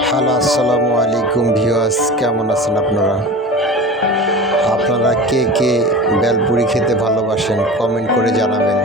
Hello, আসসালামু আলাইকুম viewers, কেমন আছেন আপনারা? আপনারা কে কে বেলপুরি খেতে ভালোবাসেন, কমেন্ট করে জানাবেন।